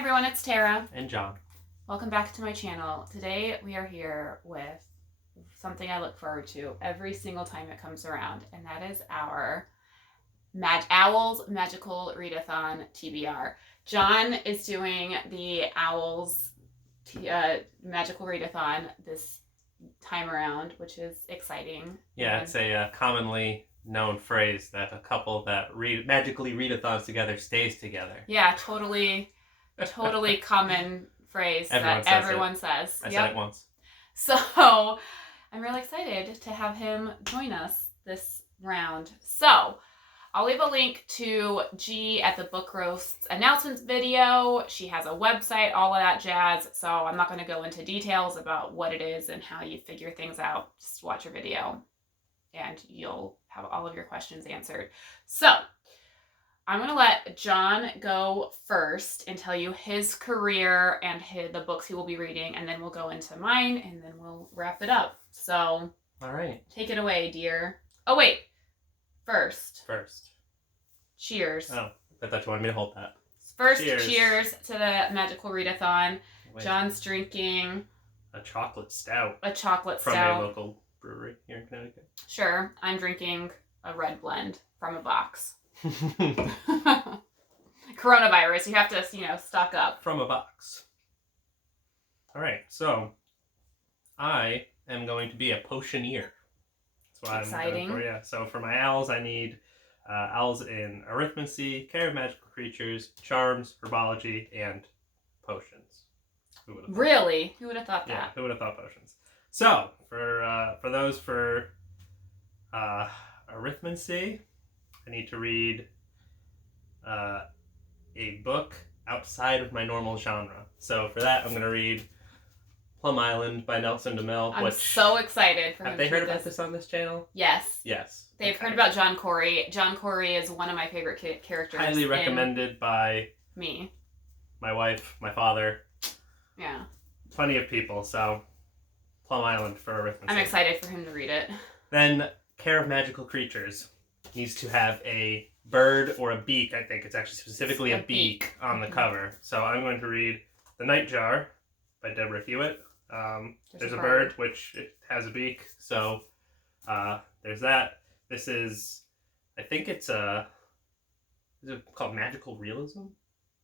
everyone, it's Tara. And John. Welcome back to my channel. Today we are here with something I look forward to every single time it comes around, and that is our Owl's Magical Readathon TBR. John is doing the Owl's Magical Readathon this time around, which is exciting. Yeah, it's a commonly known phrase that a couple that magically readathons together stays together. Yeah, totally common phrase everyone says. I said it once. So I'm really excited to have him join us this round. So I'll leave a link to G at the Book Roast's announcements video. She has a website, all of that jazz. So I'm not going to go into details about what it is and how you figure things out. Just watch her video and you'll have all of your questions answered. So I'm going to let John go first and tell you his career and the books he will be reading, and then we'll go into mine, and then we'll wrap it up. So, all right. Take it away, dear. Oh, wait. First. Cheers. Oh, I thought you wanted me to hold that. First, cheers to the Magical Readathon. Wait. John's drinking a chocolate stout. From a local brewery here in Connecticut. Sure. I'm drinking a red blend from a box. Coronavirus, you have to, stock up. From a box. All right, so I am going to be a potioneer. That's what Exciting. I'm going for. Yeah. So for my owls, I need owls in arithmancy, care of magical creatures, charms, herbology, and potions. Really? Who would have thought that? Yeah, who would have thought potions? So for those for arithmancy, I need to read a book outside of my normal genre. So for that, I'm going to read Plum Island by Nelson DeMille. I'm so excited for him. Have they heard about this on this channel? Yes. Yes. They've heard about John Corey. John Corey is one of my favorite characters. Highly recommended by me, my wife, my father. Yeah. Plenty of people. So Plum Island for arithmancy. I'm excited for him to read it. Then Care of Magical Creatures needs to have a bird or a beak. I think it's actually specifically a beak on the cover. So I'm going to read The Nightjar by Deborah Hewitt. There's a bird, which it has a beak. So there's that. This is, I think it's is it called magical realism?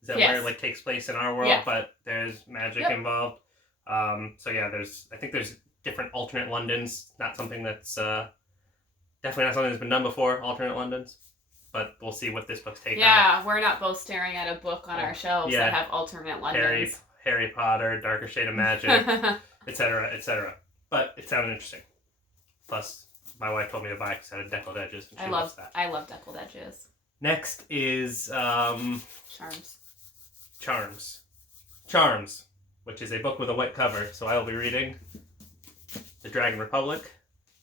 Is that where it takes place in our world, but there's magic involved? So yeah, I think there's different alternate Londons. Not something that's definitely not something that's been done before, alternate Londons. But we'll see what this book's taking. Yeah, we're not both staring at a book on our shelves that have alternate Londons. Harry Potter, Darker Shade of Magic, etc., etc. But it sounded interesting. Plus, my wife told me to buy it because it had deckled edges. And she loves that. I love deckled edges. Next is Charms, which is a book with a white cover. So I will be reading The Dragon Republic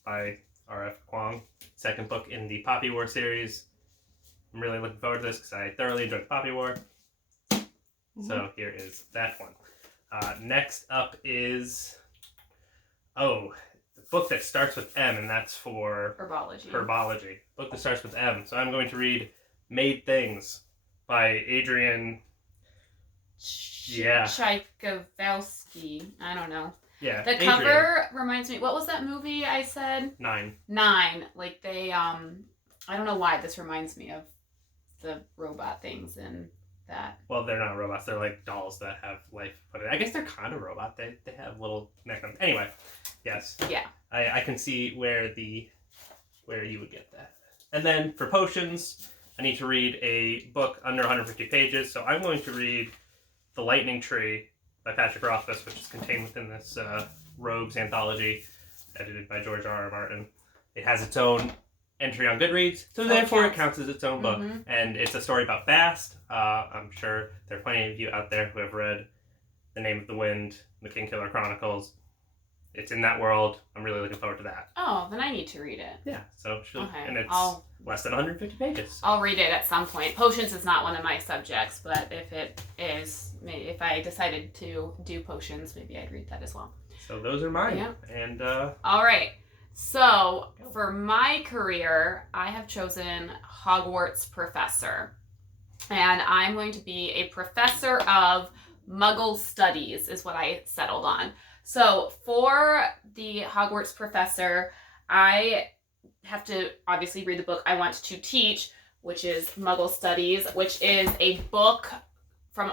by R.F. Kuang, second book in the Poppy War series. I'm really looking forward to this because I thoroughly enjoyed Poppy War. So here is that one. Next up is, the book that starts with M, and that's for herbology. Book that starts with M. So I'm going to read Made Things by Adrian Tchaikovsky. I don't know. Yeah. The cover reminds me, what was that movie I said? 9. Like they, I don't know why this reminds me of the robot things and that. Well, they're not robots. They're like dolls that have life put in. I guess they're kind of robot. They have little neck on. Anyway, yes. Yeah. I can see where you would get that. And then for potions, I need to read a book under 150 pages. So I'm going to read The Lightning Tree by Patrick Rothfuss, which is contained within this Rogues anthology, edited by George R.R. Martin. It has its own entry on Goodreads, so therefore it counts as its own book. And it's a story about Bast. I'm sure there are plenty of you out there who have read The Name of the Wind, The Kingkiller Chronicles. It's in that world. I'm really looking forward to that. Oh, then I need to read it. Yeah, so and it's less than 150 pages. I'll read it at some point. Potions is not one of my subjects, but if it is, if I decided to do potions, maybe I'd read that as well. So those are mine. Yeah. And all right. So for my career, I have chosen Hogwarts professor. And I'm going to be a professor of Muggle Studies is what I settled on. So for the Hogwarts professor, I have to obviously read the book I want to teach, which is Muggle Studies, which is a book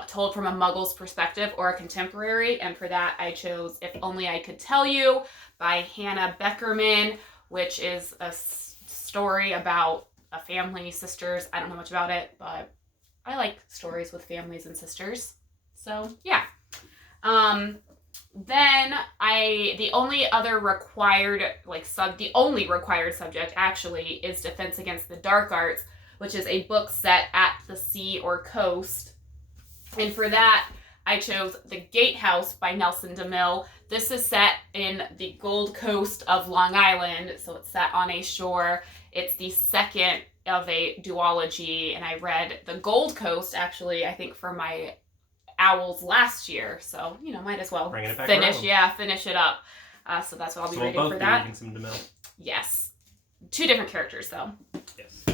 told from a Muggle's perspective or a contemporary. And for that, I chose If Only I Could Tell You by Hannah Beckerman, which is a story about a family, sisters. I don't know much about it, but I like stories with families and sisters. So yeah. Then the only required subject actually is Defense Against the Dark Arts, which is a book set at the sea or coast. And for that, I chose The Gatehouse by Nelson DeMille. This is set in the Gold Coast of Long Island, so it's set on a shore. It's the second of a duology, and I read The Gold Coast, actually, I think for my Owls last year, so, might as well Bringing it back finish it up. So that's what I'll be reading for that. Reading some DeMille. Yes. 2 different characters, though. Yes.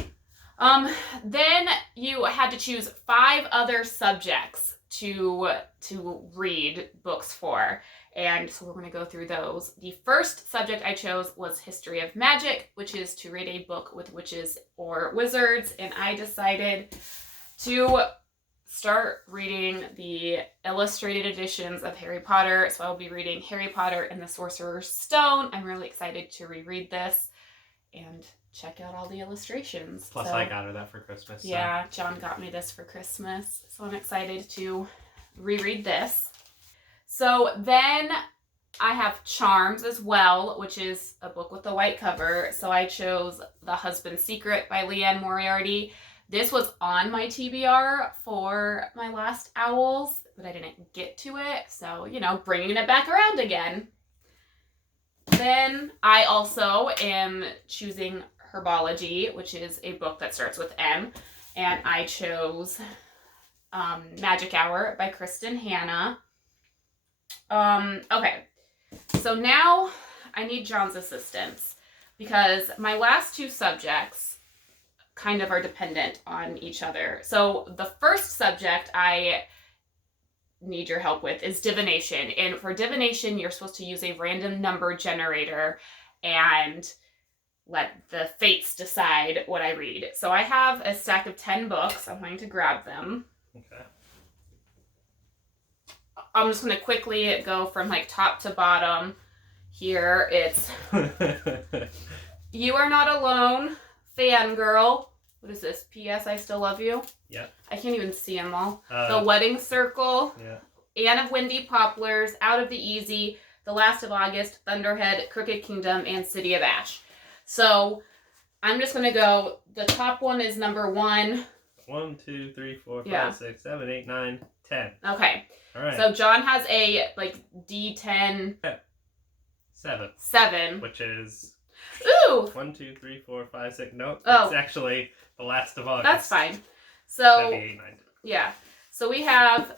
Then you had to choose 5 other subjects to read books for. And so we're going to go through those. The first subject I chose was History of Magic, which is to read a book with witches or wizards. And I decided to start reading the illustrated editions of Harry Potter. So I'll be reading Harry Potter and the Sorcerer's Stone. I'm really excited to reread this and check out all the illustrations. Plus, I got her that for Christmas. So. Yeah, John got me this for Christmas. So I'm excited to reread this. So then I have Charms as well, which is a book with a white cover. So I chose The Husband's Secret by Leanne Moriarty. This was on my TBR for my last Owls, but I didn't get to it. So, bringing it back around again. Then I also am choosing Herbology, which is a book that starts with M. And I chose Magic Hour by Kristen Hanna. Okay, so now I need John's assistance because my last 2 subjects kind of are dependent on each other. So the first subject I need your help with is divination. And for divination, you're supposed to use a random number generator and let the fates decide what I read. So I have a stack of 10 books. I'm going to grab them. Okay. I'm just going to quickly go from top to bottom. Here it's You Are Not Alone, Fangirl. What is this? P.S. I Still Love You? Yeah. I can't even see them all. The Wedding Circle. Yeah. Anne of Windy Poplars, Out of the Easy, The Last of August, Thunderhead, Crooked Kingdom, and City of Ash. So I'm just going to go, the top one is number 1. 1, 2, 3, 4, 5, 6, 7, 8, 9, 10. Okay. All right. So John has a D10. 7. Which is... Ooh! 1, 2, 3, 4, 5, 6. No, Oh. It's actually The Last of August. That's fine. So, That'd be 8, 9, 10. yeah. So we have,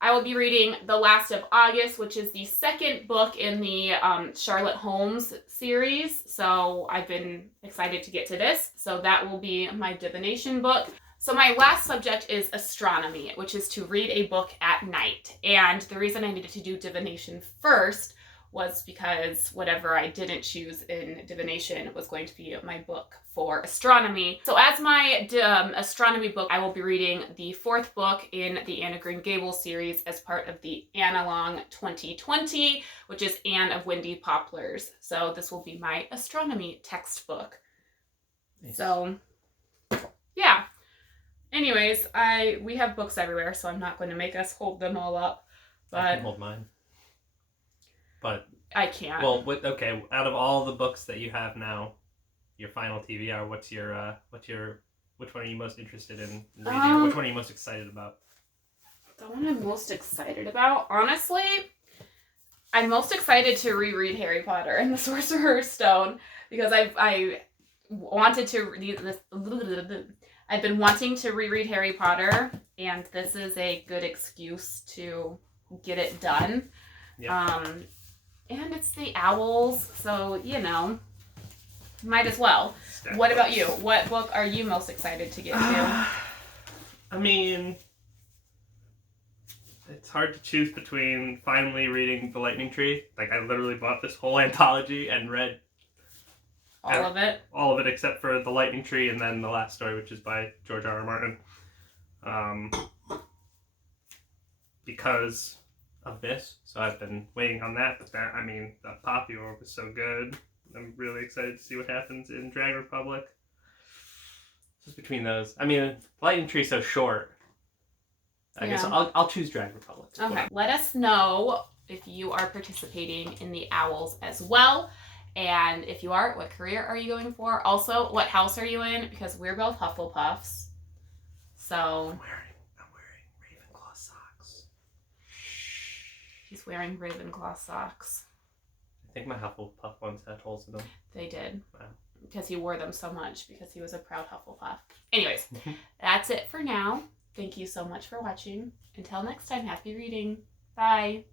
I will be reading The Last of August, which is the second book in the Charlotte Holmes series. So I've been excited to get to this. So that will be my divination book. So my last subject is astronomy, which is to read a book at night. And the reason I needed to do divination first was because whatever I didn't choose in divination was going to be my book for astronomy. So as my astronomy book, I will be reading the 4th book in the Anne of Green Gables series as part of the Annalong 2020, which is Anne of Windy Poplars. So this will be my astronomy textbook. Nice. So, yeah. Anyways, we have books everywhere, so I'm not going to make us hold them all up. But I can hold mine. But I can't. Well, okay. Out of all the books that you have now, your final TBR, which one are you most interested in reading? Or which one are you most excited about? The one I'm most excited about, honestly, I'm most excited to reread Harry Potter and the Sorcerer's Stone because I wanted to read this. I've been wanting to reread Harry Potter, and this is a good excuse to get it done. Yeah. And it's the Owls, so, might as well. What about you? What book are you most excited to get to? I mean, It's hard to choose between finally reading The Lightning Tree. Like, I literally bought this whole anthology and read all of it. All of it except for The Lightning Tree and then the last story, which is by George R. R. Martin. Because of this. So I've been waiting on that. But that, I mean, the Poppy Orb was so good. I'm really excited to see what happens in Dragon Republic. Just between those. I mean, Lightning Tree's so short. I guess I'll choose Dragon Republic. Okay. Let us know if you are participating in the Owls as well. And if you are, what career are you going for? Also, what house are you in? Because we're both Hufflepuffs. So I'm wearing Ravenclaw socks. He's wearing Ravenclaw socks. I think my Hufflepuff ones had holes in them. They did. Wow. Because he wore them so much because he was a proud Hufflepuff. Anyways, that's it for now. Thank you so much for watching. Until next time, happy reading. Bye.